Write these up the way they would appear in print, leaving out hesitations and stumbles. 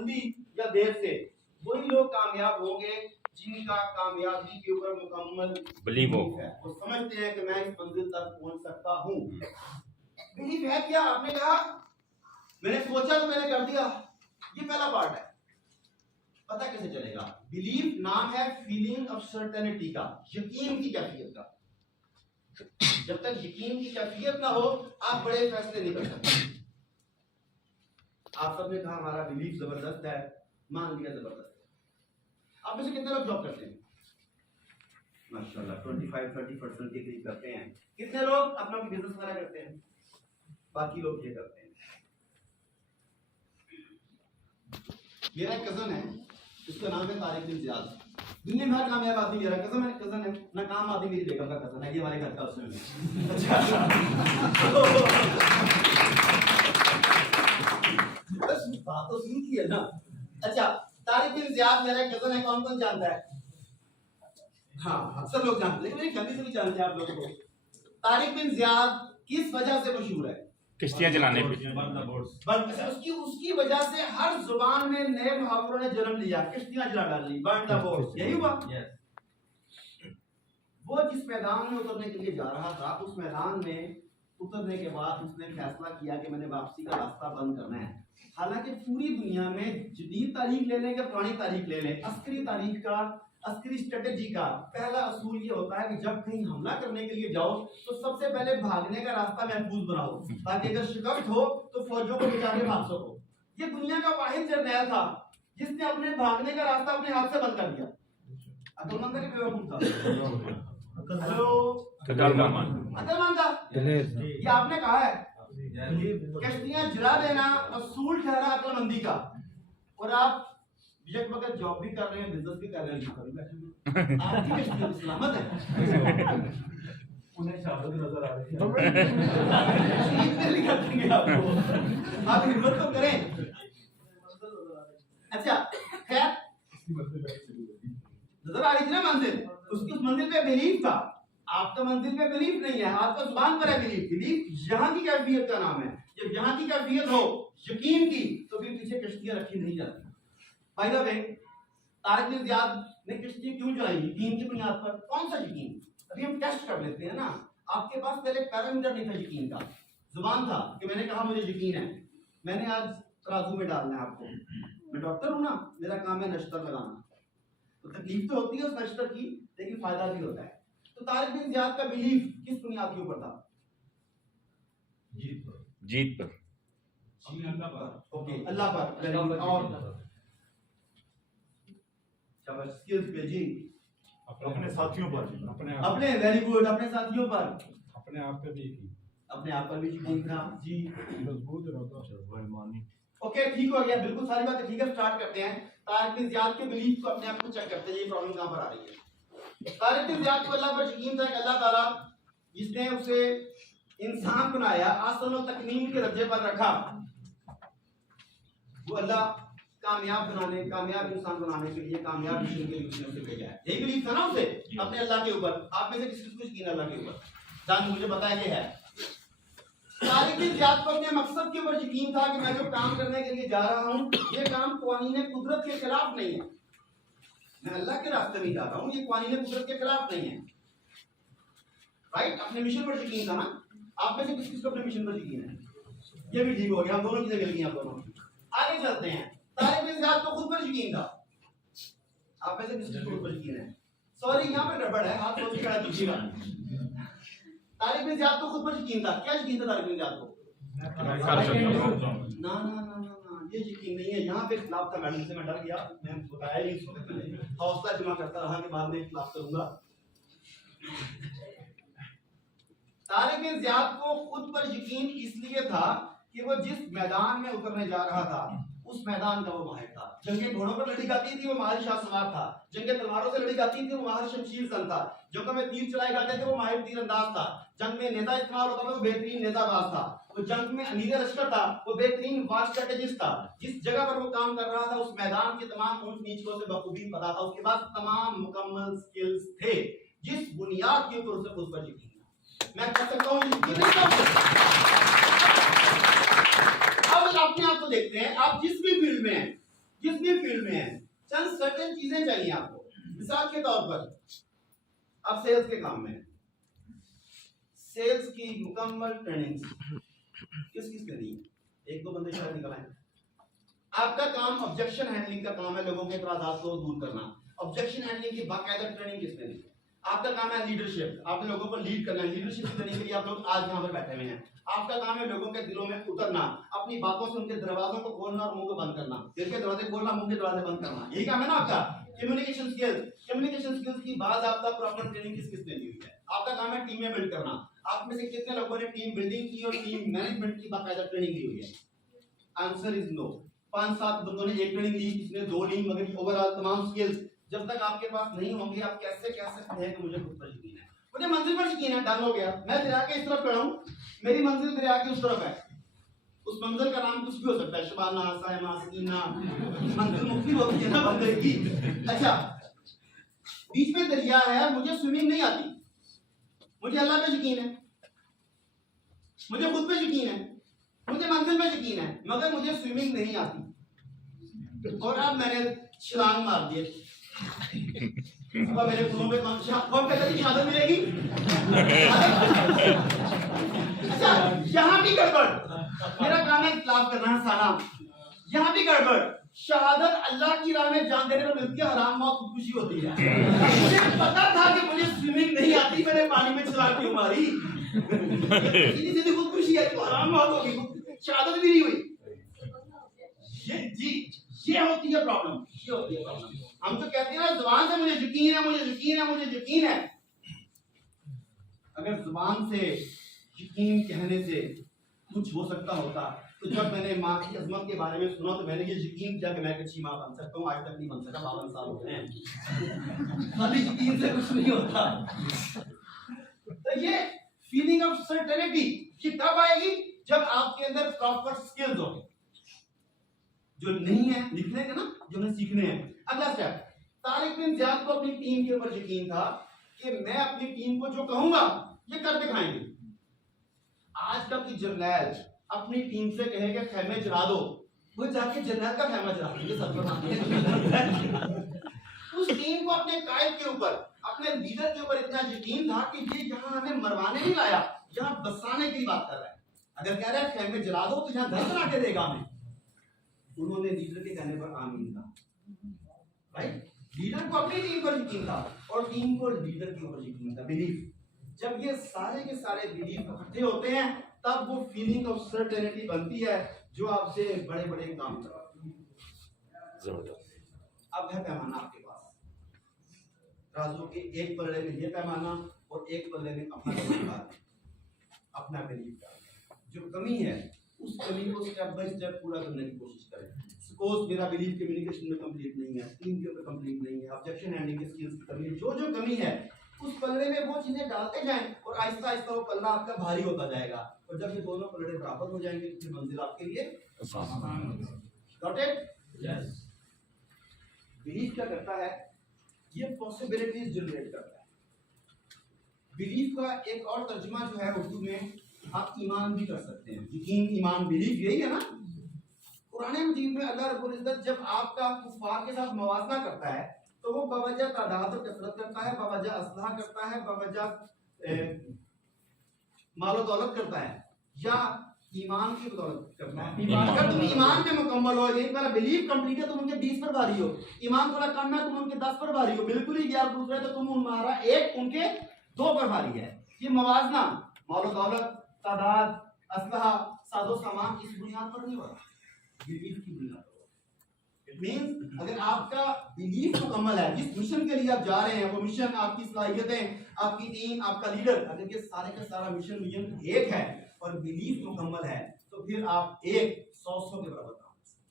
जल्दी या देर से वही लोग कामयाब होंगे जिनका कामयाबी के ऊपर मुकम्मल बिलीव हो, वो समझते हैं कि मैं इस मंजिल तक पहुंच सकता हूँ। बिलीव है क्या? आपने कहा मैंने सोचा तो मैंने कर दिया, ये पहला पार्ट है। पता कैसे चलेगा? बिलीव नाम है फीलिंग ऑफ सर्टेनिटी का, यकीन की कैफियत का। जब तक यकीन की कैफियत ना हो आप बड़े फैसले नहीं कर सकते। आप सबने कहा हमारा बिलीव जबरदस्त है, मान लिया जबरदस्त है। आप में से कितने लोग जॉब करते हैं? माशाल्लाह 25-30% के करीब करते हैं। कितने लोग अपना बिजनेस वगैरह करते हैं? बाकी लोग ये करते हैं। मेरा एक कजन है, उसका नाम है तारिक बिन ज़ियाद। दुनिया भर कामयाब आदमी मेरा कजन है, ना काम आदमी मेरी बेगम का कजन है, ये हमारे घर का उसमें। बस बात तो सुनी है ना। अच्छा, तारिक बिन ज़ियाद मेरा एक कजन है, कौन कौन जानता है? हाँ, अक्सर लोग जानते हैं, लेकिन मेरी फैमिली से भी जानते हैं आप लोगों को। तारिक बिन ज़ियाद किस वजह से मशहूर है? किश्तियां जलाने पे। उसकी वजह से हर जुबान में नए मुहावरों ने जन्म लिया। किश्तियां जला डाली, बर्न द बोट्स, यही हुआ। वो जिस मैदान में उतरने के लिए जा रहा था, उस मैदान में उतरने के बाद उसने फैसला किया कि मैंने वापसी का रास्ता बंद करना है। हालांकि पूरी दुनिया में जदीद तारीख ले लें या पुरानी तारीख ले लें, अस्करी तारीख का, अस्करी स्ट्रेटेजी का पहला असूल ये होता है कि जब कहीं हमला करने के लिए जाओ तो सबसे पहले भागने का रास्ता महफूज बनाओ, ताकि अगर शिकस्त हो तो फौजों को बचा के भाग सको। ये दुनिया का वाहिद जर्नैल था जिसने अपने भागने का रास्ता अपने हाथ से बंद कर दिया। अकलमंद है कि बेवकूफ था? अकलमंद था। ये आपने कहा है कश्तियां जला देना असूल ठहरा अकलमंदी का, और आप एक वक्त जॉब भी कर रहे हैं, बिजनेस भी कर रहे हैं, आपकी कश्तियां सलामत है। उन्हें शहादत नजर आ रही है। आप हिम्मत तो करें। अच्छा खैर, नजर आ रही थी ना मंजिल, उसकी उस मंजिल पे बिलीफ था। आपका मंजिल पे बिलीफ नहीं है, आपका जुबान पर है बिलीफ। बिलीफ यहाँ की कैफियत का नाम है। जब यहाँ की कैफियत हो यकीन की, तो फिर पीछे कश्तियां रखी नहीं जाती। By the way, Tariq bin Ziyad ने कश्ती क्यों चलाई? यकीन की बुनियाद पर। कौन सा यकीन? अभी हम टेस्ट कर लेते हैं ना। आपके पास पहले पैरामीटर नहीं था यकीन का, जुबान था कि मैंने कहा मुझे यकीन है, मैंने आज तराजू में डालना है आपको। मैं डॉक्टर हूं ना, मेरा काम है नश्तर लगाना। तो तकलीफ तो होती है उस नश्तर की, लेकिन फायदा भी होता है। तो तारिक बिन ज़ियाद का बिलीफ किस बुनियाद के ऊपर था? जीत पर। ओके, अल्लाह पर। और स्किल्स पे जी, अपने साथियों पर, अपने वेरी गुड, अपने साथियों पर, अपने आप पे भी, अपने आप पर भी यकीन था जी। मजबूत रहता। ओके, ठीक हो गया, बिल्कुल सारी बातें ठीक है। स्टार्ट करते हैं। तारिक बिन ज़ियाद के बिलीफ को अपने आप को चेक करते हैं, ये प्रॉब्लम कहां पर आ रही है। तारिक बिन ज़ियाद को अल्लाह पर यकीन था कि अल्लाह ताला जिसने उसे इंसान बनाया, आसन और तकमीम के दर्जे पर रखा, वो अल्लाह कामयाब इंसान बनाने के लिए, कामयाब मिशन के लिए उसे भेजा है। यही बिलीफ था ना उसे अपने अल्लाह के ऊपर। आप में से किसी को यकीन अल्लाह के ऊपर? जान मुझे बताया कि है। तारिक बिन ज़ियाद को अपने मकसद के ऊपर यकीन था कि मैं जो काम करने के लिए जा रहा हूँ, ये काम क़वानीन कुदरत के खिलाफ नहीं है। मैं अल्लाह के रास्ते में जा रहा हूँ, ये क़वानीन कुदरत के खिलाफ नहीं है। राइट, अपने मिशन पर यकीन था ना। आप में से किस को अपने मिशन पर यकीन है? ये भी ठीक हो गया, हम दोनों चीजें मिल गई आप दोनों। आगे चलते हैं। तारिक बिन ज़ियाद को खुद पर यकीन था। आप में से किस को खुद पर यकीन है? सॉरी, यहाँ पर गड़बड़ है, हाथ सोच के खड़ा कीजिएगा। तारिक बिन ज़ियाद को खुद पर यकीन था। क्या यकीन था तारिक बिन ज़ियाद को? ना ना ना ना ना, ये यकीन नहीं है। यहाँ पे इख्तिलाफ था, मैडम से मैं डर गया, मैं बताया नहीं इसको, हौसला जमा करता रहा कि बाद में इख्तिलाफ करूंगा। तारिक बिन ज़ियाद को खुद पर यकीन इसलिए था कि वो जिस मैदान में उतरने जा रहा था, उस मैदान का वो माहिर था। जंगे घोड़ों पर लड़ी जाती थी, वो माहिर शाहसवार था। जंगे तलवारों से लड़ी जाती थी, वो माहिर शमशीर सन था। जंगों में तीर चलाए जाते थे, वो माहिर तीरंदाज था। जंग में नेता इस्तेमाल होता था, वो बेहतरीन नेताबाज था। वो जंग में अमीर लश्कर था, वो बेहतरीन वार स्ट्रेटेजिस्ट था। जिस जगह पर वो काम कर रहा था, उस मैदान के तमाम ऊंच नीच को उसे बखूबी पता था। उसके पास तमाम मुकम्मल स्किल्स थे, जिस बुनियाद के ऊपर उसे खुद पर यकीन था। मैं कह सकता हूँ यकीन नहीं था। अब अपने आप को देखते हैं, आप जिस भी फील्ड में हैं, फील्ड में हैं, चंद सर्टेन चीजें चाहिए आपको। मिसाल के तौर पर आप सेल्स के काम में हैं, सेल्स की मुकम्मल ट्रेनिंग किसने दी? एक दो बंदे शायद निकल आए। आपका काम ऑब्जेक्शन हैंडलिंग का काम है, लोगों के एतराज़ात को दूर करना। ऑब्जेक्शन हैंडलिंग की बाकायदा ट्रेनिंग किसने दी? आपका काम है लीडरशिप, आपने लोगों को लीड करना है। लीडरशिप देने के लिए आप लोग आज यहाँ पर बैठे हुए हैं। आपका काम है लोगों के दिलों में उतरना, अपनी बातों से उनके दरवाजों को खोलना और मुंह को बंद करना। दिल के दरवाजे खोलना, मुंह के दरवाजे बंद करना, यही काम है ना आपका। कम्युनिकेशन स्किल्स की बात आपका प्रॉपर ट्रेनिंग किसने दी हुई है? आपका काम है टीमें बिल्ड करना। आप में से कितने लोगों ने टीम बिल्डिंग की और टीम मैनेजमेंट की बाकायदा ट्रेनिंग दी हुई है? Answer is no. 5-7 बंदों ने एक ट्रेनिंग ली, किसने 2 ली, मगर ओवरऑल तमाम स्किल्स जब तक आपके पास नहीं होंगे आप कैसे कह सकते हैं कि मुझे खुद पर यकीन है, मुझे मंजिल पर यकीन है? डन हो गया, मैं दरिया के इस तरफ खड़ा हूं, मेरी मंजिल दरिया की उस तरफ है। उस मंजिल का नाम कुछ भी हो सकता है, शबाना, सायमा, सकीना, मंजिल मुख्तलिफ होती है ना बंदे की। अच्छा, बीच में दरिया है, मुझे स्विमिंग नहीं आती, मुझे अल्लाह पे यकीन है, मुझे खुद पे यकीन है, मुझे मंजिल पे यकीन है, मगर मुझे स्विमिंग नहीं आती। और अब मैंने छलांग मार दी, अब मेरे फूलों पे कौन सी शहादत मिलेगी? अच्छा, यहाँ भी गड़बड़, मेरा काम है इख्तिलाफ करना है सारा, यहाँ भी गड़बड़। शहादत अल्लाह की राह में जान देने पर मिलती है, हराम मौत खुदकुशी होती है। मुझे पता था कि मुझे स्विमिंग नहीं आती, मैंने पानी में छलांग क्यों मारी? सीधी सीधी खुदकुशी है तो हराम मौत होगी, शहादत भी नहीं हुई। ये होती है प्रॉब्लम, ये होती है प्रॉब्लम। हम तो कहते हैं ना जुबान से मुझे यकीन है, मुझे यकीन है, मुझे यकीन है। अगर जुबान से यकीन कहने से कुछ हो सकता होता तो जब मैंने माँ की अजमत के बारे में सुना तो मैंने ये यकीन किया कि मैं एक अच्छी माँ बन सकता हूँ। आज तक नहीं बन सका, 52 साल हो गए हैं। खाली यकीन से कुछ नहीं होता। तो ये फीलिंग ऑफ सर्टेनिटी ये कब आएगी? जब आपके अंदर प्रॉपर स्किल्स हो। जो नहीं है लिख लेंगे ना, जो हमें सीखने हैं। अगला स्टेप, तारिक बिन ज़ियाद को अपनी टीम के ऊपर यकीन था कि मैं अपनी टीम को जो कहूंगा ये कर दिखाएंगे। आजकल की जर्नैल अपनी टीम से कहेगा खैमे जला दो, वो जाके जर्नैल का खैमा जला देंगे सब उस टीम को अपने कायद के ऊपर, अपने लीडर के ऊपर इतना यकीन था कि ये यहाँ हमें मरवाने नहीं लाया, यहाँ बसाने की बात कर रहा है। अगर कह रहा है खैमे जला दो तो यहाँ घर बना के देगा हमें। उन्होंने लीडर के कहने पर आमीन कहा, राइट? लीडर को अपनी टीम पर यकीन था और टीम को लीडर के ऊपर यकीन था, बिलीफ। जब ये सारे के सारे बिलीफ इकट्ठे होते हैं तब वो फीलिंग ऑफ सर्टेनिटी बनती है जो आपसे बड़े बड़े काम करवाती है। अब है पैमाना आपके पास, राजू के एक पल्ले में ये पैमाना और एक पल्ले में अपना अपना बिलीफ। जो कमी है उस कमी को स्टेप बाय स्टेप पूरा करने की कोशिश करें। सपोज मेरा बिलीफ कम्युनिकेशन में कंप्लीट नहीं है, टीम के ऊपर कंप्लीट नहीं है, ऑब्जेक्शन हैंडलिंग की स्किल्स की कमी है, जो कमी है उस पल्ले में वो चीजें डालते जाएं और आहिस्ता आहिस्ता वो पल्ला आपका भारी होता जाएगा। और जब ये दोनों पल्ले बराबर हो जाएंगे तो मंजिल आपके लिए आसान हो जाएगी। Got it? यस। बिलीफ क्या करता है? ये पॉसिबिलिटीज जनरेट करता है। बिलीफ का एक और तर्जुमा जो है उर्दू में आप ईमान भी कर सकते हैं। यकीन, ईमान, बिलीफ यही है ना। कुरान मजीद में अल्लाह रब्बुल इज्जत जब आपका कुफार के साथ मवाजना करता है तो वो बवजह तादाद और कसरत करता है, बवजह असलहा करता है, बवजह मालो दौलत करता है, या ईमान की बदौलत करता है। अगर तुम ईमान में मुकम्मल हो, एक बार बिलीफ कंप्लीट है, तुम उनके 20 पर भारी हो। ईमान थोड़ा कम है, तुम उनके 10 पर भारी हो। बिल्कुल ही ग्यारह दूसरे तो तुम हमारा एक उनके 2 पर भारी है। ये मवाजना मालो दौलत, तादाद, असलहा, सादो सामान इस बुनियाद पर नहीं हो रहा, बिलीफ की बुनियाद पर। इट मींस अगर आपका बिलीफ मुकम्मल है, जिस मिशन के लिए आप जा रहे हैं वो मिशन, आपकी सलाहियतें, आपकी टीम, आपका लीडर, अगर ये सारे का सारा मिशन विजन एक है और बिलीफ मुकम्मल है तो फिर आप एक 100 के बराबर काम कर सकते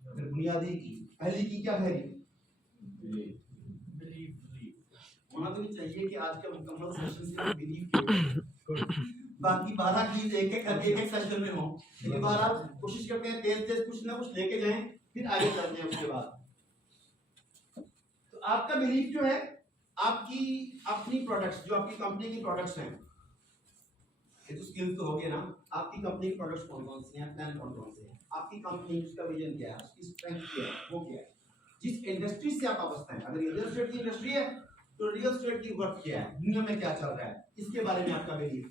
हैं। फिर बुनियादी की पहली की क्या पहली बिलीफ होना तो नहीं चाहिए कि आज का मुकम्मल सेशन सिर्फ बिलीफ बाकी 12 की एक एक सेशन में हो। एक बार आप कोशिश करते हैं तेज कुछ ना कुछ लेके जाएं, फिर आगे चलते हैं उसके बाद। तो आपका बिलीफ जो है, आपकी अपनी प्रोडक्ट्स, जो आपकी कंपनी की प्रोडक्ट्स हैं, ये तो स्किल्स तो हो गए ना। आपकी कंपनी की प्रोडक्ट्स कौन कौन सी हैं, प्लान कौन कौन से हैं, आपकी कंपनी उसका विजन क्या है, उसकी स्ट्रेंथ क्या है, वो क्या है, जिस इंडस्ट्री से आप वाबस्ता हैं। अगर रियल एस्टेट की इंडस्ट्री है तो रियल एस्टेट की वर्थ क्या है, दुनिया में क्या चल रहा है, इसके बारे में आपका बिलीफ,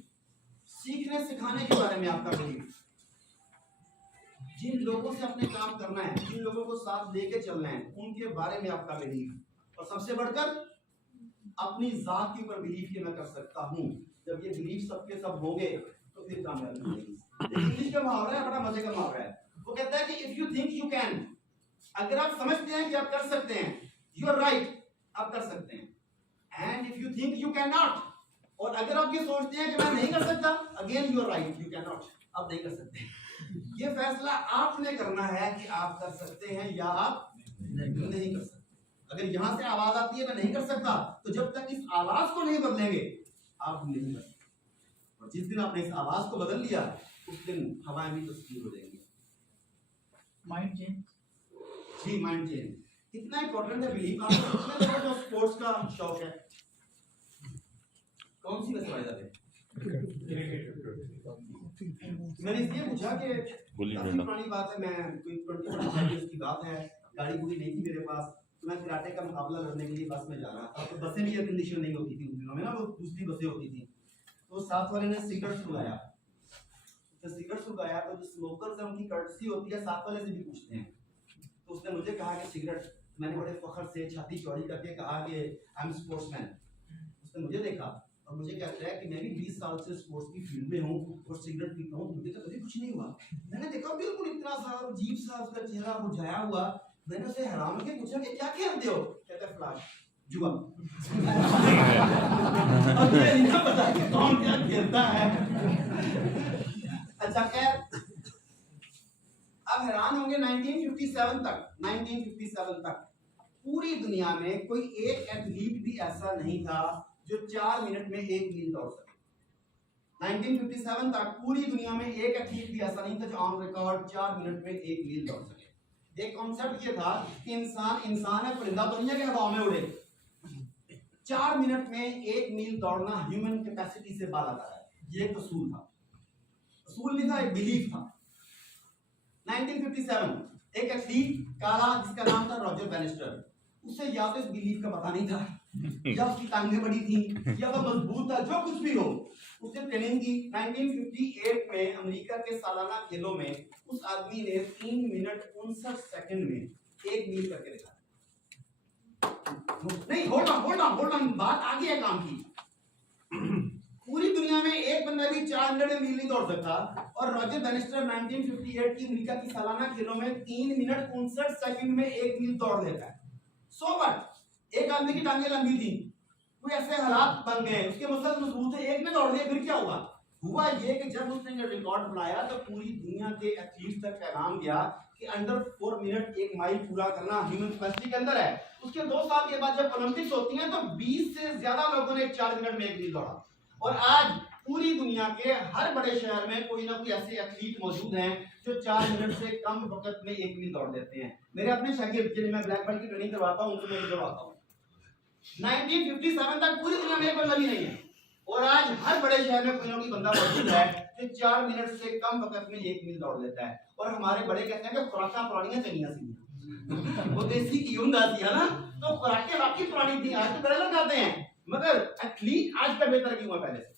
सीखने सिखाने के बारे में आपका बिलीफ, जिन लोगों से अपने काम करना है, जिन लोगों को साथ लेके चलना है, उनके बारे में आपका बिलीफ, और सबसे बढ़कर अपनी जात के ऊपर बिलीफ कि मैं कर सकता हूँ। जब ये बिलीफ सबके सब होंगे तो फिर कामयाबी मिलेगी। इंग्लिश का मुहावरा है, बड़ा मजे का मुहावरा है। वो कहता है कि if you think you can, अगर आप समझते हैं कि आप कर सकते हैं, यू आर राइट, आप कर सकते हैं। And if you think you can not, और अगर आप ये सोचते हैं कि मैं नहीं कर सकता, again you are right, you can not, आप नहीं कर सकते। ये फैसला आपने करना है कि आप कर सकते हैं या आप नहीं कर सकते। अगर यहां से आवाज आती है मैं नहीं कर सकता, तो जब तक इस आवाज को नहीं बदलेंगे आप नहीं कर सकते। और जिस दिन आपने इस आवाज को बदल लिया उस दिन हवाएं भी तस्वीर हो जाएंगी। माइंड चेंज, जी माइंड चेंज कितना इंपॉर्टेंट है बिलीफ। आपको कितने लोगों को स्पोर्ट्स का शौक है? कौन सी वैसे वायदा है? मैंने इसलिए पूछा कि काफी पुरानी बात है, मैं कोई 20 की बात है, गाड़ी पूरी नहीं थी मेरे पास, तो मैं कराटे का मुकाबला लड़ने के लिए बस में जा रहा था। तो बसें भी एयर कंडीशन नहीं होती थी उस दिनों में ना, वो दूसरी बसें होती थी। तो साथ वाले ने सिगरेट सुलाया, तो सिगरेट सुलाया तो जो स्मोकर्स है उनकी कर्टसी होती है, साथ वाले से भी पूछते हैं। तो उसने मुझे कहा कि सिगरेट, मैंने बड़े फखर से छाती चौड़ी करके कहा कि आई एम स्पोर्ट्समैन। उसने मुझे देखा और मुझे कहता है कि मैं भी 20 साल से स्पोर्ट्स की फील्ड में हूँ और सिगरेट पीता हूँ, मुझे तो कभी कुछ नहीं हुआ। मैंने देखा बिल्कुल इतना सा अजीब सा उसका चेहरा मुरझाया हुआ। मैंने उसे हैरान होकर पूछा कि क्या खेलते हो? कहता है फ्लैश, जुआ। अब ये नहीं पता कि कौन क्या खेलता है। अच्छा खैर, अब हैरान होंगे 1957 तक पूरी दुनिया में कोई एक एथलीट भी ऐसा नहीं था जो 4 मिनट में 1 मील दौड़ सके। 1957 तक पूरी दुनिया में एक एथलीट भी ऐसा नहीं था जो ऑन रिकॉर्ड 4 मिनट में 1 मील दौड़ सके। एक कॉन्सेप्ट ये था कि इंसान है, परिंदा तो नहीं है कि हवा में उड़े। 4 मिनट में 1 मील दौड़ना ह्यूमन कैपेसिटी से बाहर आता है। ये एक असूल था, असूल नहीं था, एक बिलीफ था। 1957 एक एथलीट काला जिसका नाम था रॉजर बैनिस्टर, उसे या तो इस बिलीफ का पता नहीं था, या उसकी टांगें बड़ी थी, या वो मजबूत था, जो कुछ भी हो। उसने ट्रेनिंग की। 1958 में अमेरिका के सालाना खेलों में उस आदमी ने 3 मिनट 59 सेकंड में 1 मील करके दिखाया। नहीं, होल्ड ऑन, बात आगे है काम की। पूरी दुनिया में एक बंदा भी 4 मिनट में मील नहीं दौड़ सकता, और रॉजर बैनिस्टर 1958 की अमेरिका की सालाना खेलों में 3 मिनट 59 सेकंड में 1 मील दौड़ लेता है। सो व्हाट, एक आदमी की टांगें लंबी थी, कोई ऐसे हालात बन गए, उसके मसल मजबूत है, एक में दौड़ दिया, फिर क्या हुआ? हुआ ये कि जब उसने ये रिकॉर्ड बनाया तो पूरी दुनिया के एथलीट्स तक पैगाम गया कि अंडर 4 मिनट 1 माइल पूरा करना ह्यूमन कैपेसिटी के अंदर है। उसके 2 साल के बाद जब ओलंपिक्स होती हैं तो 20 से ज्यादा लोगों ने 4 मिनट में 1 मील दौड़ा। और आज पूरी दुनिया के हर बड़े शहर में कोई ना कोई ऐसे एथलीट मौजूद हैं जो 4 मिनट से कम वक्त में 1 मील दौड़ देते हैं। मेरे अपने शागिर्द जिन्हें मैं ब्लैक बेल्ट की ट्रेनिंग करवाता हूं, उनको मैं दौड़ाता हूं। 1957 तक पूरी दुनिया में एक बंदा भी नहीं है, और आज हर बड़े शहर में कोई ना कोई बंदा मौजूद है जो 4 मिनट से कम वक्त में 1 मील दौड़ लेता है। और हमारे बड़े कहते हैं कि खुराका पुरानियां चंगियां सी, वो देसी की उम्दा थी है ना, तो खुराकें वाकई पुरानी थी। आज तो बड़े लोग आते हैं, मगर एथलीट आज का बेहतर क्यों है पहले से?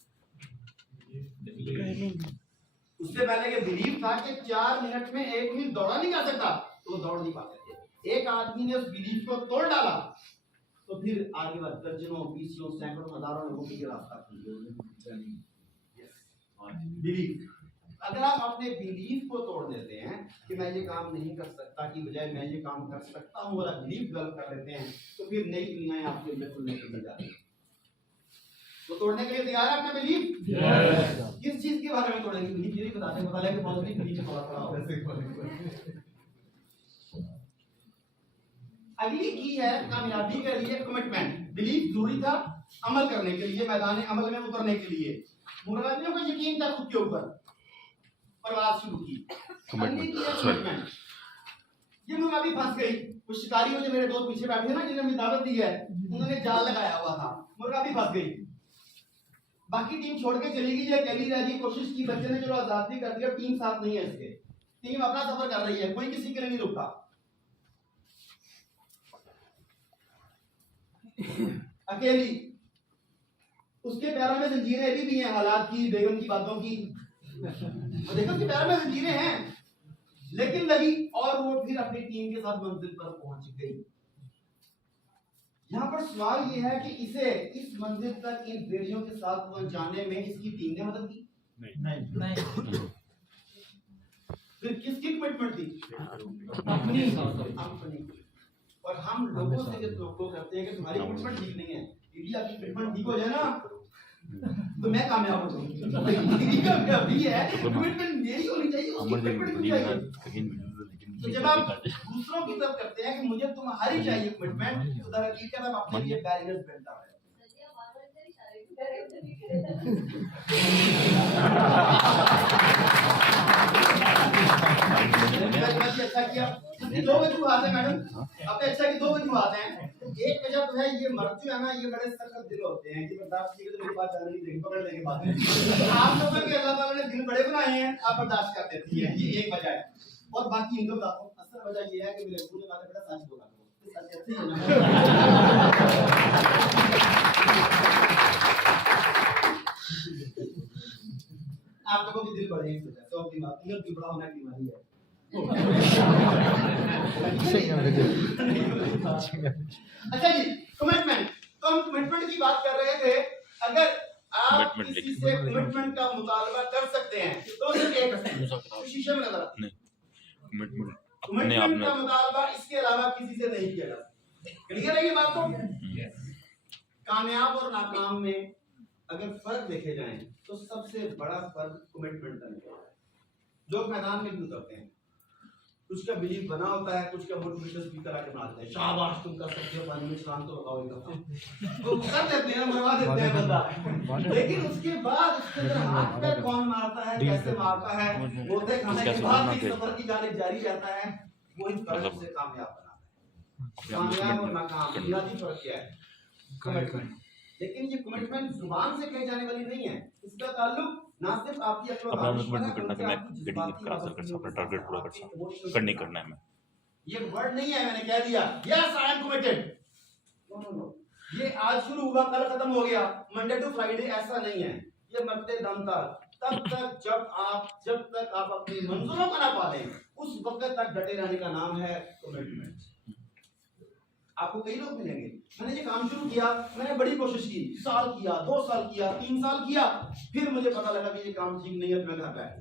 उससे पहले के बिलीव था कि 4 मिनट में 1 मील दौड़ा नहीं जा सकता, तो दौड़ नहीं पाते थे। एक आदमी ने उस बिलीव को तोड़ डाला तो फिर आगे बढ़ दर्जनों, बीसों, सैकड़ों, हजारों लोगों के लिए रास्ता खुल गया। बिलीव, अगर आप अपने बिलीव को तोड़ देते हैं कि मैं ये काम नहीं कर सकता की बजाय मैं ये काम कर सकता हूँ, और बिलीव डेवलप कर लेते हैं, तो फिर नई दुनियाएं आपके अंदर खुलने के लिए जा रही है। तो तोड़ने के लिए तैयार है अपना बिलीव? किस चीज के बारे में तोड़ेंगे बिलीव? ये बताते हैं, बता लें कि पॉजिटिव बिलीव थोड़ा थोड़ा हो। अगली की है कामयाबी के लिए कमिटमेंट। बिलीफ जरूरी था अमल करने के लिए, मैदान अमल में उतरने के लिए। मुरादियों को यकीन था खुद के ऊपर, प्रवास शुरू की। अगली की है कमिटमेंट। ये मुरादी फंस गई। कुछ शिकारी हो जो मेरे दोस्त पीछे बैठे ना, जिन्हें दावत दी है, उन्होंने जाल लगाया हुआ था, मुरादी फंस गई। बाकी टीम छोड़ के चली गई, ये अकेली रह गई। कोशिश की, बच्चे ने चलो आजाद भी कर दिया, टीम साथ नहीं है इसके। टीम अपना सफर कर रही है, कोई किसी के लिए नहीं रुकता। अकेली, उसके पैरों में जंजीरें अभी भी हैं, हालात की, बेगम की बातों की, देखो उसके पैरों में जंजीरें हैं, लेकिन लगी और वो फिर अपनी टीम के साथ मंजिल पर पहुंच गई। यहाँ पर सवाल ये है कि इसे इस मंजिल तक इन बेड़ियों के साथ पहुंचाने में इसकी टीम ने मदद की? नहीं। फिर किसकी कमिटमेंट थी? अपनी। और हम लोगों से जो लोगों करते हैं कि तुम्हारी कमिटमेंट ठीक नहीं है, यदि आपकी कमिटमेंट ठीक हो जाए ना तो मैं कामयाब हो जाऊंगा। अभी है कमिटमेंट मेरी होनी चाहिए, उसकी कमिटमेंट क्यों चाहिए? तो जब आप दूसरों की तरफ करते हैं कि मुझे तुम्हारी चाहिए कमिटमेंट, तो दर हकीकत आप अपने लिए बैरियर्स बनता है। अच्छा किया, दो वजूहात है मैडम, आपने अच्छा की दो वजूहात हैं। एक वजह तो है ये मर्द जो है ना, ये बड़े सख्त दिल होते हैं कि बर्दाश्त किए तो मेरी बात जाने नहीं देंगे, पकड़ लेंगे बात में। आप लोगों के अल्लाह ताला ने दिल बड़े बनाए हैं, आप बर्दाश्त कर देती हैं, ये एक वजह है। और बाकी इनको बताता हूँ, असल वजह ये है कि मेरे अब्बू ने कहा बेटा सच बोला करो, सच अच्छी है ना। आप लोगों के दिल बड़े हैं, इस वजह से, और की बात दिल की बड़ा होना की बीमारी है। अच्छा जी, कमिटमेंट, तो हम कमिटमेंट की बात कर रहे थे। अगर आप Commitment किसी से कमिटमेंट का मुतालबा कर सकते हैं तो सिर्फ एक है, तो शीशे में नजर नहीं, कमिटमेंट अपने कमिटमेंट का आपने मुतालबा इसके अलावा किसी से नहीं किया जा सकता। क्लियर है ये बात? तो कामयाब और नाकाम में अगर फर्क देखे जाएं तो सबसे बड़ा फर्क कमिटमेंट का निकलता है। लोग मैदान में भी उतरते हैं, कुछ का बिलीव बना होता है, कुछ का मोटिवेशन स्पीकर आके मारते हैं, शाबाश तुम कर सकते हो, पानी में छलांग तो लगाओ एकदम, तो कर देते हैं, मरवा देते हैं बंदा। लेकिन उसके बाद उसके अंदर हाथ पैर कौन मारता है, कैसे मारता है, बोलते खाने के बाद भी सफर की जाने जारी रहता है, वो इस फर्क से कामयाब बनाता है। कामयाब और नाकाम बुनियादी फर्क क्या है? कमिटमेंट। लेकिन ये कमिटमेंट जुबान से कही जाने वाली नहीं है, इसका ताल्लुक ना सिर्फ आपकी अक्ल और अपना दानिश पर है, कमिटमेंट करना कि मैं बल्कि गड्डी आपकी करा जज्बाती सकता, अपना टारगेट पूरा कर सकता, आपकी करनी करना है मैं। ये वर्ड नहीं है, मैंने कह दिया yes I am committed, no no no, ये आज शुरू हुआ कल खत्म हो गया, मंडे टू फ्राइडे ऐसा नहीं है। ये मरते दम तक जब तक आप अपनी मंजिलों को ना पा लें, उस वक्त तक डटे रहने का नाम है कमिटमेंट। आपको कई लोग मिलेंगे, मैंने ये काम शुरू किया, मैंने बड़ी कोशिश की, साल किया, 2 साल किया, 3 साल किया, फिर मुझे पता लगा कि ये काम ठीक नहीं है, तो मैं घर पे आया।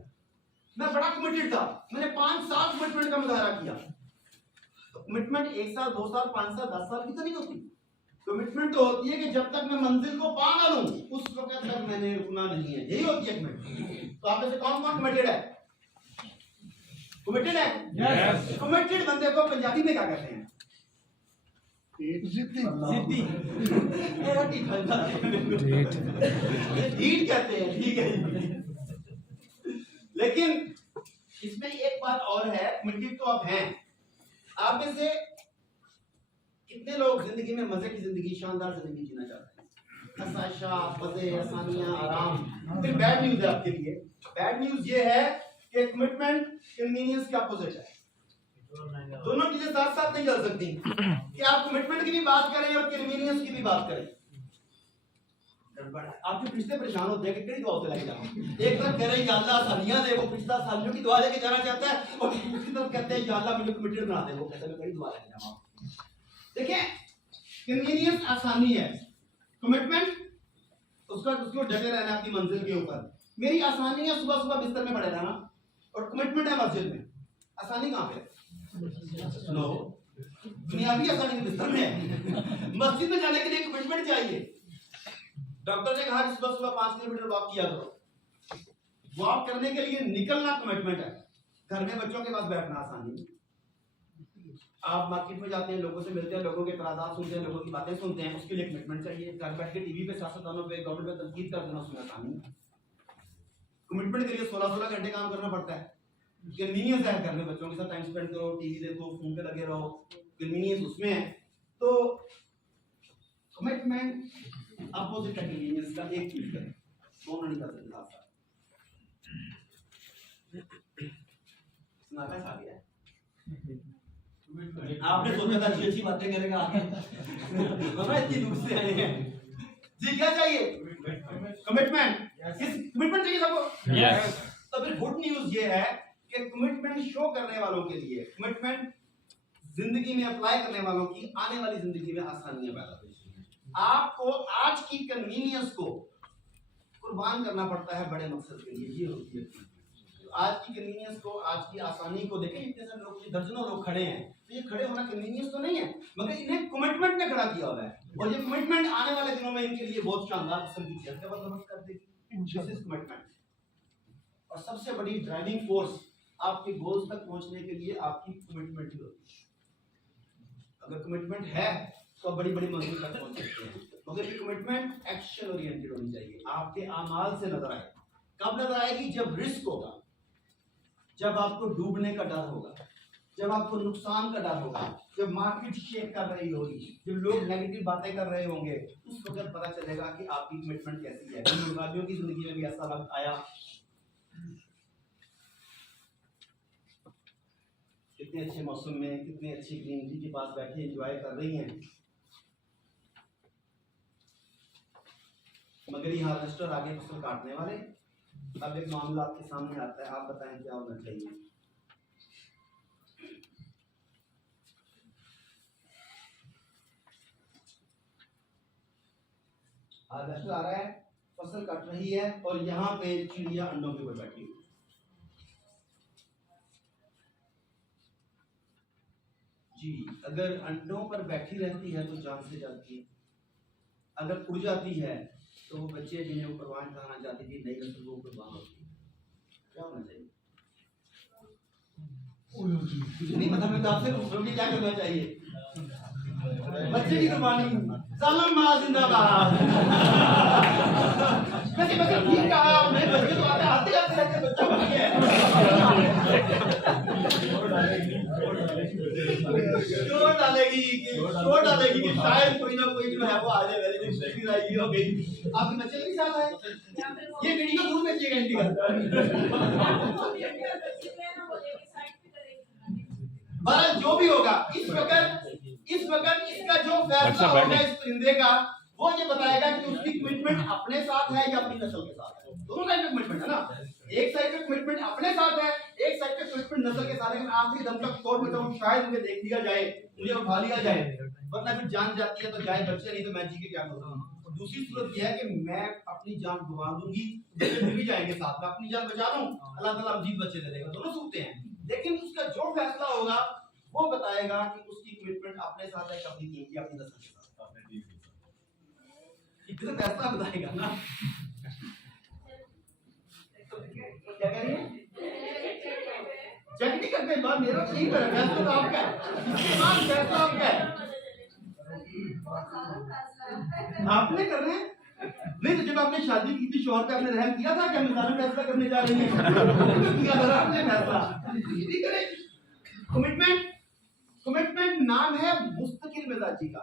मैं बड़ा कमिटेड था, मैंने 5 साल कमिटमेंट का मुजाहरा किया। कमिटमेंट 1 साल, 2 साल, 5 साल, 10 साल की तो नहीं होती। कमिटमेंट तो होती है कि जब तक मैं मंजिल को पा ना लूं, उस वक्त तक मैंने रुकना नहीं है, यही होती है कमिटमेंट। तो आप में से कौन कौन कमिटेड है? कमिटेड है? Yes. कमिटेड बंदे को पंजाबी में क्या कहते हैं? जिद्दी ढीठ कहते हैं, ठीक है। लेकिन इसमें एक बात और है, कमिटेड तो आप हैं। आप में से कितने लोग जिंदगी में मजे की जिंदगी, शानदार जिंदगी जीना चाहते हैं? आसाइशा, मजे, आसानियां, आराम। फिर बैड न्यूज है आपके लिए। बैड न्यूज ये है कि कमिटमेंट कन्वीनियंस के अपोजिट है। दोनों चीजें साथ साथ नहीं चल सकती कि आप कमिटमेंट की भी बात करें और कन्वीनियंस की भी बात करें। आपके रिश्ते परेशान होते हैं कि कई दुआ से लगे जाओ, एक तरफ कह रहे हैं या अल्लाह आसानियां दे, वो पिछला सालियों की दुआ लेके जाना चाहता है, और दूसरी तरफ कहते हैं या अल्लाह मुझे कमिटेड बना दे, वो कहते हैं कई दुआ लेके जाओ। देखिए, कन्वीनियंस आसानी है, कमिटमेंट उसको डटे रहना आपकी मंजिल के ऊपर। मेरी आसानी है सुबह सुबह बिस्तर में पड़े रहना, और कमिटमेंट है मस्जिद में। आसानी कहाँ पे? नो, दुनियावी आसानी बिस्तर में है। मस्जिद में जाने के लिए कमिटमेंट चाहिए। डॉक्टर ने कहा कि सुबह सुबह 5 किलोमीटर वॉक किया करो। वॉक करने के लिए निकलना कमिटमेंट है। घर में बच्चों के पास बैठना आसानी है। आप मार्केट में जाते हैं, लोगों से मिलते हैं, लोगों के तराजात सुनते हैं, लोगों की बातें सुनते हैं, उसके लिए कमिटमेंट चाहिए। घर बैठ के टीवी पे सियासतदानों पे, गवर्नमेंट पे तनकीद कर देना, उसमें आसानी है। कमिटमेंट के लिए 16-16 घंटे काम करना पड़ता है। कन्वीनियंस है, घर में बच्चों के साथ टाइम स्पेंड करो, टीवी देखो, फोन पे लगे रहो, कन्वीनियंस उसमें है। तो कमिटमेंट अपोजिट है कन्वीनियंस का, एक चीज है, दोनों नहीं कर सकते। नाराज आ गया। आपने सोचा था अच्छी अच्छी बातें करेगा आगे, हम इतनी दूर से आए हैं जी। क्या चाहिए? कमिटमेंट। किस कमिटमेंट चाहिए सबको? Yes. तो फिर गुड न्यूज ये है कि कमिटमेंट शो करने वालों के लिए, कमिटमेंट जिंदगी में अप्लाई करने वालों की आने वाली जिंदगी में आसानियां पैदा होती हैं। आपको आज की कन्वीनियंस को कुर्बान करना पड़ता है बड़े मकसद के लिए, ये होती है। आज की कन्वीनियंस को, आज की आसानी को देखें, इतने सारे लोग, दर्जनों लोग खड़े हैं, तो ये खड़े होना कन्वीनियंस तो नहीं है, मगर इन्हें कमिटमेंट ने खड़ा किया हुआ है, और ये कमिटमेंट आने वाले दिनों में इनके लिए बहुत शानदार किस्म की चीज बंदोबस्त कर देगी। This is commitment. और सबसे बड़ी ड्राइविंग फोर्स आपके गोल्स तक पहुंचने के लिए आपकी कमिटमेंट ही होती है। अगर कमिटमेंट है तो बड़ी बड़ी मंजिल तक पहुंच सकते हैं, मगर ये कमिटमेंट एक्शन ओरिएंटेड होनी चाहिए, आपके अमाल से नजर आए। कब नजर आएगी? जब रिस्क होगा, जब आपको डूबने का डर होगा, जब आपको नुकसान का डर होगा, जब मार्केट शेक कर रही होगी, जब लोग नेगेटिव बातें कर रहे होंगे, उस वक्त पता चलेगा कि आपकी कमिटमेंट कैसी है। मुर्गाबियों की जिंदगी में भी ऐसा वक्त आया, कितने अच्छे मौसम में, कितने अच्छी ग्रीनरी के पास बैठे एंजॉय कर रही हैं, मगर ये हार्वेस्टर आगे फसल काटने वाले। अब एक मामला आपके सामने आता है, आप बताएं क्या होना चाहिए? हार्वेस्टर आ रहा है, फसल कट रही है, और यहाँ पे चिड़िया अंडों के ऊपर बैठी हुई। जी, अगर अंडों पर बैठी रहती है तो जान से जाती है, अगर उड़ जाती है तो वो बच्चे जिन्हें वो कुर्बान कराना चाहती थी, नई नस्ल वो कुर्बान होती है। क्या होना चाहिए? कुछ नहीं पता, मैं तो आपसे पूछ रहा हूँ कि क्या करना चाहिए? बच्चे की कुर्बानी, सलाम माँ जिंदाबाद। वैसे ठीक कहा, मेरे बच्चे तो आते रहते बच्चा बन गया। शोर डालेगी कि शायद कोई ना कोई जो है वो आ जाए, वेरी आएगी हो गई। आपके बच्चे के साथ आए, ये वीडियो दूर बेचिएगा इंडी का। बहरहाल जो भी होगा, इस वक्त इसका जो फैसला होगा इस परिंदे का, वो ये बताएगा कि उसकी कमिटमेंट अपने साथ है या अपनी नस्ल के साथ है। दोनों साइड पे कमिटमेंट है ना, एक साइड पे कमिटमेंट अपने साथ है, एक साइड पे कमिटमेंट नस्ल के साथ है। आखिरी दम तक शोर मचाऊं, शायद मुझे देख लिया जाए, मुझे उठा लिया जाए, वरना फिर जान जाती है तो जाए बच्चे, नहीं तो मैं जी के क्या करूंगा। और दूसरी सूरत यह है कि मैं अपनी जान गंवा दूंगी, बच्चे भी जाएंगे साथ में, अपनी जान बचा लूं, अल्लाह ताला मजीद बच्चे दे देगा। दोनों सूरतें हैं, लेकिन उसका जो फैसला होगा वो बताएगा कि उसकी कमिटमेंट अपने साथ है कि अपनी टीम की, अपनी नस्ल के साथ। इतना फैसला बताएगा ना। क्या कह रही है? चेक नहीं करते, बात मेरा तो नहीं कर रहा, फैसला तो आपका है, इसके बाद फैसला आपका है, आपने कर रहे हैं। नहीं तो जब आपने शादी की थी, शौहर पे आपने रहम किया था कि हम इंसान फैसला करने जा रहे हैं? किया था आपने फैसला, नहीं करे। कमिटमेंट नाम है मुस्तकिल मिजाजी का।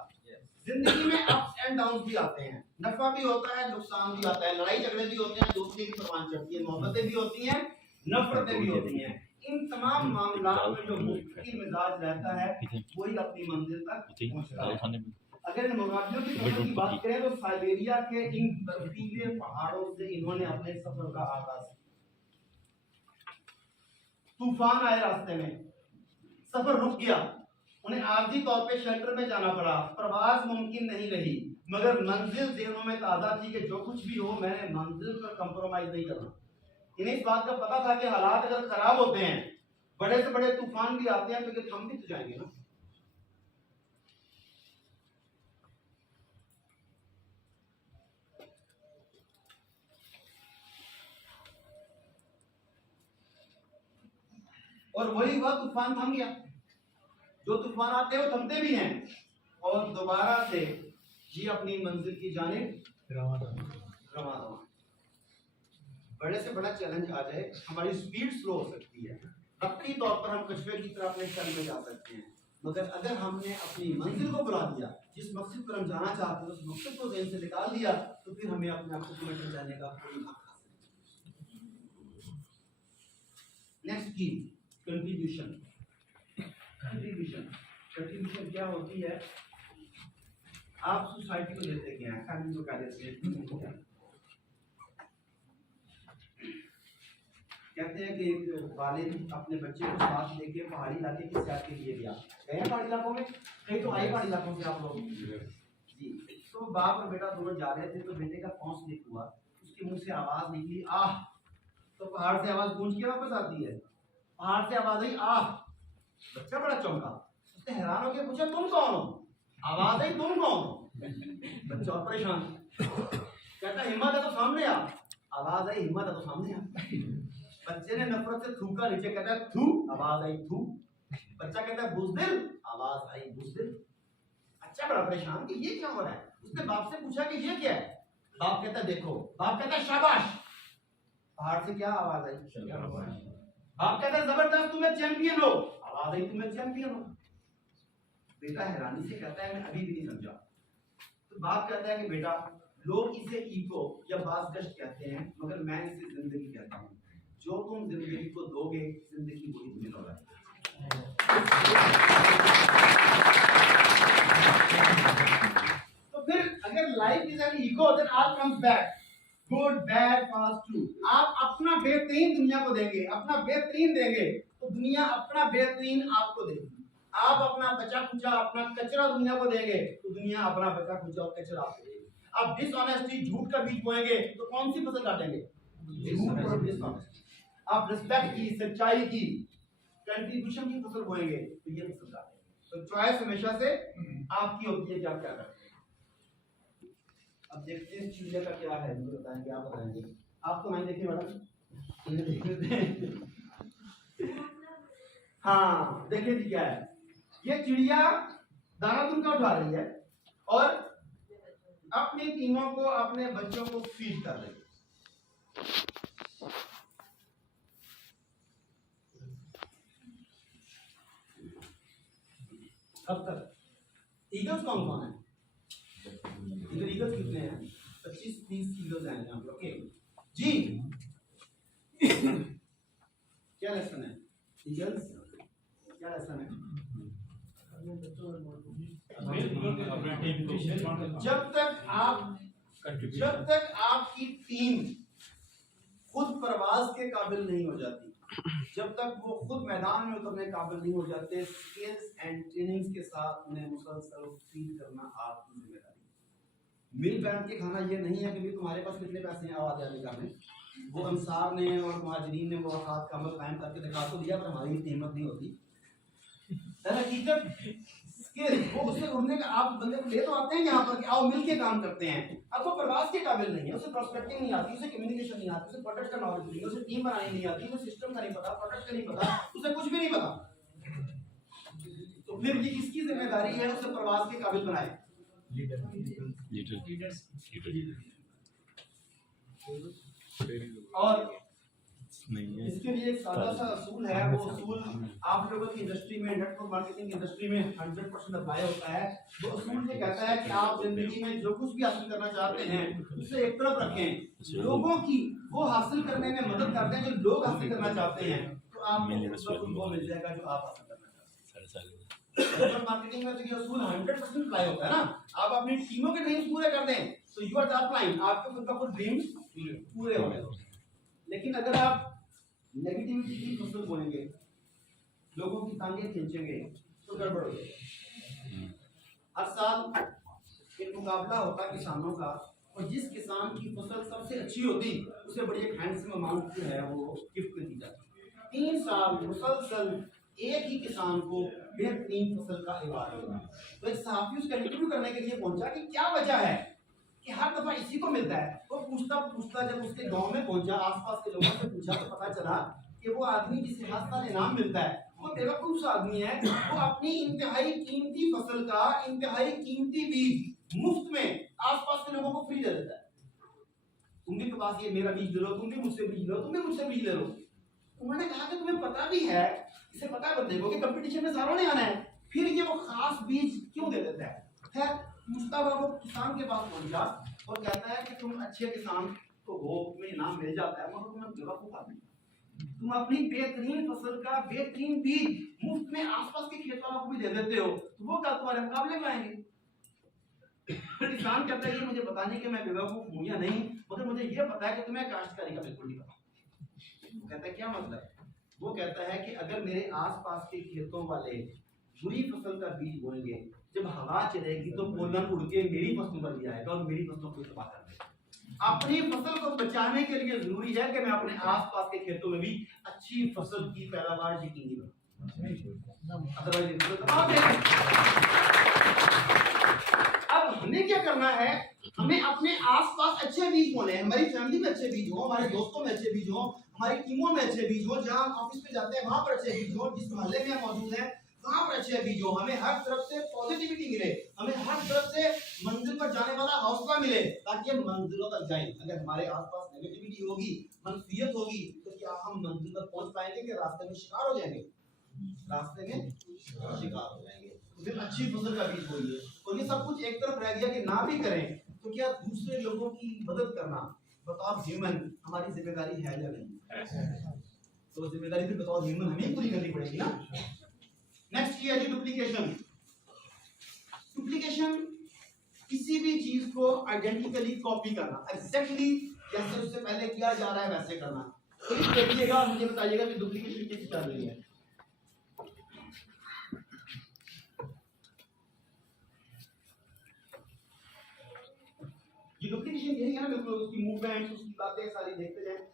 जिंदगी में अप्स एंड डाउन भी आते हैं, नफा भी होता है, नुकसान भी आता है, लड़ाई झगड़े भी होते हैं, दोस्ती भी परवान चढ़ती है, मोहब्बतें भी होती हैं, नफरतें भी होती हैं। इन तमाम मामलों में जो मुस्तकिल मिजाज रहता है वही अपनी मंजिल तक पहुंचता है। अगर इन मुगाबियों की सफर की बात करें तो साइबेरिया के इन बर्फीले पहाड़ों से इन्होंने अपने सफर का आगाज किया। तूफान आए रास्ते में, सफर रुक गया, उन्हें आर्थिक तौर पे शेल्टर में जाना पड़ा, प्रवास मुमकिन नहीं रही, मगर मंजिल ज़हनों में ताज़ा थी कि जो कुछ भी हो मैंने मंजिल पर कंप्रोमाइज नहीं करना। इन्हें इस बात का पता था कि हालात अगर खराब होते हैं, बड़े से बड़े तूफान भी आते हैं, तो हम भी तो जाएंगे ना। और वही हुआ, तूफान थम गया। जो तूफान आते हैं वो थमते भी हैं, और दोबारा से ये अपनी मंजिल की जानिब रवाना। बड़े से बड़ा चैलेंज आ जाए, हमारी स्पीड स्लो हो सकती है, वक्ती तौर पर हम कछुए की तरह अपने शरण में जा सकते हैं, मगर अगर हमने अपनी मंजिल को बुला दिया, जिस मकसद पर हम जाना चाहते हैं उस मकसद को ज़हन से निकाल दिया, तो फिर हमें अपने आप को कमिट जाने का कोई हक हासिल नहीं। नेक्स्ट की कंट्रीब्यूशन। कंट्रीब्यूशन क्या होती है? आप सोसाइटी को देते क्या हैं, फैमिली को क्या देते हैं? कहते हैं कि एक वालिद अपने बच्चे को साथ लेके पहाड़ी इलाके की सैर के लिए गया। गए पहाड़ी इलाकों में? कहीं तो आए पहाड़ी इलाकों से आप लोग जी। तो बाप और बेटा दोनों जा रहे थे, तो बेटे का पाँव स्लिप हुआ, उसके मुंह से आवाज निकली आह। तो पहाड़ से आवाज गूंज के वापस आती है, पहाड़ से आवाज आई आह। बच्चा बड़ा चौंका, उसने हैरान होकर पूछा तुम कौन हो? आवाज आई तुम कौन हो? बच्चा और परेशान, कहता हिम्मत है तो सामने आ। आवाज आई हिम्मत है तो सामने आ। बच्चे ने नफरत से थूका नीचे, कहता है थू। आवाज आई थू। बच्चा कहता है बुज़दिल। आवाज आई बुज़दिल। अच्छा बड़ा परेशान कि ये क्या हो रहा है। उसने बाप से पूछा कि ये क्या है? बाप कहता है देखो। बाप कहता है शाबाश। पहाड़ से क्या आवाज आई? बाप कहता है जबरदस्त, तुम्हें चैंपियन हो। आवाज आई तुम्हें चैंपियन हो। बेटा हैरानी से कहता है मैं अभी भी नहीं समझा। तो बाप कहता है कि बेटा लोग इसे ईगो या बाज़गश्त कहते हैं, मगर मैं इसे जिंदगी कहता हूँ। जो तुम जिंदगी को दोगे, जिंदगी वही तुम्हें दोगे। तो फिर अगर life is an ego, then all comes back, good bad fast true. आप अपना बेहतरीन दुनिया को देंगे, अपना बेहतरीन देंगे, तो दुनिया अपना बेहतरीन आपको देगी। आप अपना बचा खुचा, अपना कचरा दुनिया को देंगे, तो दुनिया अपना बचा खुचा और कचरा आपको देगी। आप डिसऑनेस्टी, झूठ का बीज बोएंगे, तो कौन सी फसल काटेंगे? झूठ और डिसऑनेस्टी। आप रिस्पेक्ट की, सच्चाई की, कंट्रीब्यूशन की फसल बोएंगे, तो ये फसल काटेंगे। तो चॉइस हमेशा से आपकी होती है कि आप क्या करते हैं। अब देखते हैं चिड़िया का क्या है, मुझे बताएंगे, आप बताएंगे। आप तो नहीं देखिए मैडम। हाँ देखिए जी क्या है। ये चिड़िया दाना तुनका उठा रही है और अपनी टीमों को, अपने बच्चों को फीड कर रही है। अब तक ईगल्स कौन कौन है? इधर ईगल्स कितने हैं? 25-30 ईगल्स हैं यहाँ पे। ओके जी। क्या लेसन है? ईगल्स क्या लेसन है? जब तक आपकी टीम खुद प्रवास के काबिल नहीं हो जाती, जब तक वो खुद मैदान में उतरने काबिल नहीं हो जाते, स्किल्स एंड ट्रेनिंग्स के साथ उन्हें मुसलसल फीड करना आपकी जिम्मेदारी। मिल बैठ के खाना ये नहीं है कि तुम्हारे पास कितने पैसे हैं आवाज आने का में। वो अंसार ने और मुहाजिरीन ने वो हाथ का अमल कायम करके दिखा तो दिया, पर हमारी हिम्मत नहीं होती। हकीकत स्किल वो उससे उड़ने का, आप बंदे को ले तो आते हैं यहाँ पर कि आओ मिल के काम करते हैं, अब वो प्रवास के काबिल नहीं है, उसे प्रोस्पेक्टिंग नहीं आती, उसे कम्युनिकेशन नहीं आती, उसे प्रोडक्ट का नॉलेज नहीं है, उसे टीम बनानी नहीं आती, उसे सिस्टम का नहीं पता, प्रोडक्ट का नहीं पता, उसे कुछ भी नहीं पता। तो फिर ये किसकी जिम्मेदारी है उसे प्रवास के काबिल बनाए? और इसके लिए एक सादा सा असूल है, वो असूल आप लोगों की इंडस्ट्री में, नेटवर्क मार्केटिंग इंडस्ट्री में 100% अप्लाई होता है। वो असूल ये कहता है कि आप जिंदगी में जो कुछ भी हासिल करना चाहते हैं उसे एक तरफ रखें, लोगों की वो हासिल करने में मदद करते हैं जो लोग हासिल करना चाहते हैं, तो आपको वो मिल जाएगा जो आप हासिल करना चाहते हैं। नेटवर्क मार्केटिंग में तो ये असूल 100% अप्लाई होता है ना। आप अपनी टीमों के ड्रीम्स पूरे कर दें तो यू आर टॉप लाइन, आपके खुद का खुद ड्रीम्स पूरे हो गए। लेकिन अगर आप नेगेटिविटी की फसल बोलेंगे, लोगों की टांगें खींचेंगे, तो गड़बड़ हो जाएगी। हर साल एक मुकाबला होता है किसानों का, और जिस किसान की फसल सबसे अच्छी होती उसे बड़ी एक हैंडसम अमाउंट जो है वो गिफ्ट कर दी जाती। 3 साल मुसलसल एक ही किसान को बेहतरीन फसल का अवार्ड होगा। तो एक सहाफी उसका इंटरव्यू करने के लिए पहुंचा कि क्या वजह है कि हर दफा इसी को मिलता है। वो पूछता जब उसके गांव में पहुंचा, आसपास के लोगों से पूछा, तो पता चला कि वो आदमी जिसे हर साल इनाम मिलता है वो बेवकूफ सा आदमी है। वो अपनी इंतहाई कीमती फसल का इंतहाई कीमती बीज मुफ्त में आसपास के लोगों को फ्री दे देता है। तुम भी के पास ये मेरा बीज ले लो, तुम भी मुझसे बीज लो, तुम भी मुझसे बीज ले लो। उन्होंने कहा कि तुम्हें पता भी है, इसे पता है बंदे को कि कंपटीशन में सारों ने आना है, फिर ये वो खास बीज क्यों दे देता है? खैर मुश्ताबा वो किसान के पास पहुंचा और कहता है कि तुम अच्छे किसान तो हो, तुम्हें इनाम मिल जाता है, मगर तुम्हें बेवकूफ आदमी तुम अपनी बेहतरीन फसल का बेहतरीन बीज मुफ्त में आसपास के खेत वालों को भी दे देते हो, तो वो कल तुम्हारे मुकाबले में आएंगे। किसान कहता है ये मुझे पता नहीं कि मैं बेवकूफ हूं या नहीं, मगर मुझे ये पता है कि तुम्हें काश्तकारी का बिल्कुल नहीं पता। वो कहता है क्या मतलब? वो कहता है कि अगर मेरे आसपास के खेतों वाले बुरी फसल का बीज बोएंगे, जब हवा चलेगी तो पोलन उड़ के मेरी फसल पर भी आएगा और मेरी फसलों को तबाह कर देगा। अपनी फसल को बचाने के लिए जरूरी है कि मैं अपने आसपास के खेतों में भी अच्छी फसल की पैदावार यकीनी बनाऊं। अब हमें क्या करना है? हमें अपने आसपास अच्छे बीज बोले हैं, हमारी फैमिली में अच्छे बीज हो, हमारे दोस्तों में अच्छे बीज हो, हमारी टीमों में अच्छे बीज हो, जहां हम ऑफिस पे जाते हैं वहां पर अच्छे बीज हो, जिस मोहल्ले में हम मौजूद हैं वहां पर अच्छे बीज हो। हमें हर तरफ से पॉजिटिविटी मिले, हमें हर तरफ से मंजिल पर जाने वाला हौसला मिले, ताकि हम मंजिलों तक जाएं। अगर हमारे आसपास नेगेटिविटी होगी, मनफियत होगी, तो क्या हम मंजिल तक पहुंच पाएंगे कि रास्ते में शिकार हो जाएंगे? रास्ते में शिकार हो जाएंगे। तो फिर अच्छी फसल का बीज बोइए। और ये सब कुछ एक तरफ रह गया कि ना भी करें, तो क्या दूसरे लोगों की मदद करना बतौर ह्यूमन हमारी जिम्मेदारी है या नहीं? तो जिम्मेदारी भी बतौर ह्यूमन हमें पूरी करनी पड़ेगी ना। नेक्स्ट ये है जी डुप्लीकेशन। डुप्लीकेशन किसी भी चीज को आइडेंटिकली कॉपी करना, एग्जैक्टली जैसे उससे पहले किया जा रहा है वैसे करना। तो इस देखिएगा, मुझे बताइएगा कि डुप्लीकेशन कैसे चल रही है। ये डुप्लीकेशन यही है ना, बिल्कुल उसकी मूवमेंट, उसकी बातें सारी देखते जाएं।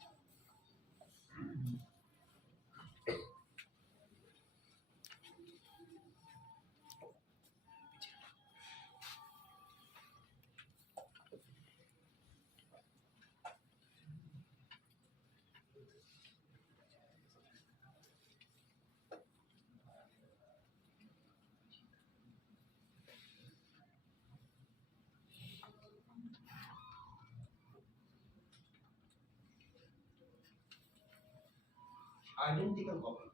Identical copy.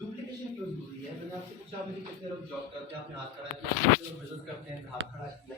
डुप्लीकेशन क्यों जरूरी है? मैंने आपसे पूछा, मेरी कितने लोग जॉब करते हैं, आपने हाथ खड़ा किया, कितने लोग बिजनेस करते हैं, हाथ खड़ा किया।